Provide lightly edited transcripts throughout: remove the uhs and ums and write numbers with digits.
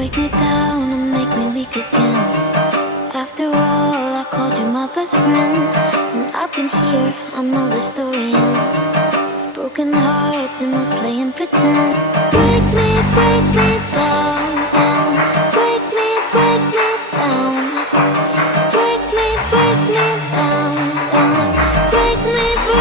Break me down and make me weak again. After all, I called you my best friend, and I've been here, I know the story ends with broken hearts and us playing pretend. Break me down, down. Break me down. Break me down, down. Break me down.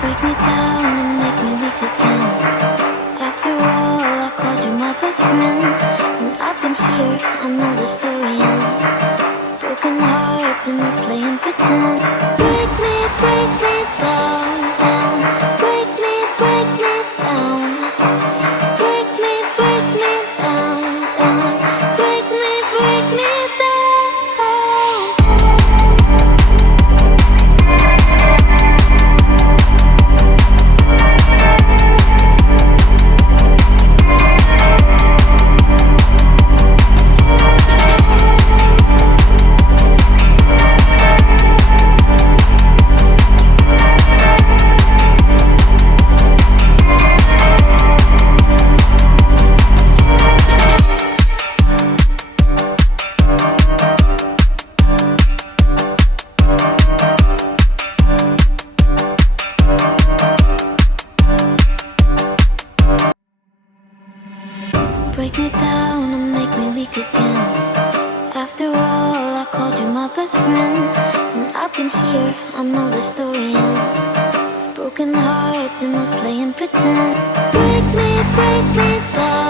Break me down and make me weak again. After all, I called you my best friend, and I've been here, I know the story ends with broken hearts and us playing pretend. Break me down, down. Break me down. Break me down, down. Break me down. Break me down and make me weak again. After all, I called you my best friend, and I've been here, I know the story ends with broken hearts and us playing pretend. Break me down.